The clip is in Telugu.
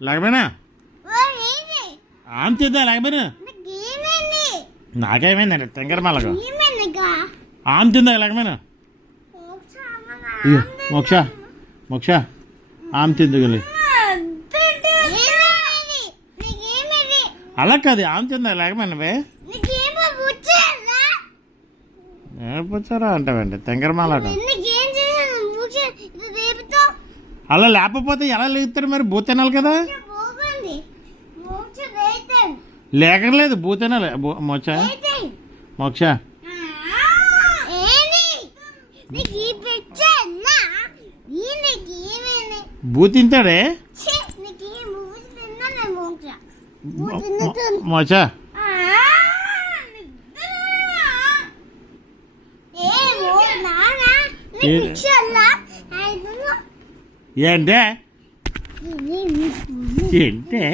లేకపోయినా ఆమె తిందా లేకపోయినా నాకేమైందండి తెంగరమాలకు ఆమె తిందా లేకపోయినా మోక్ష మోక్ష ఆమె తిందుగలి అలా కాదు ఆమె తిందా లేకపోయినవే ఏడిపోచ్చారా అంటావండి తెంగరమాలకు అలా లేకపోతే ఎలా లేగుతారు మరి భూ తినాలి కదా లేకలేదు భూ తినాలి మోక్ష మోక్ష భూ తింటాడే మోక్ష ఏంటే ఏంటే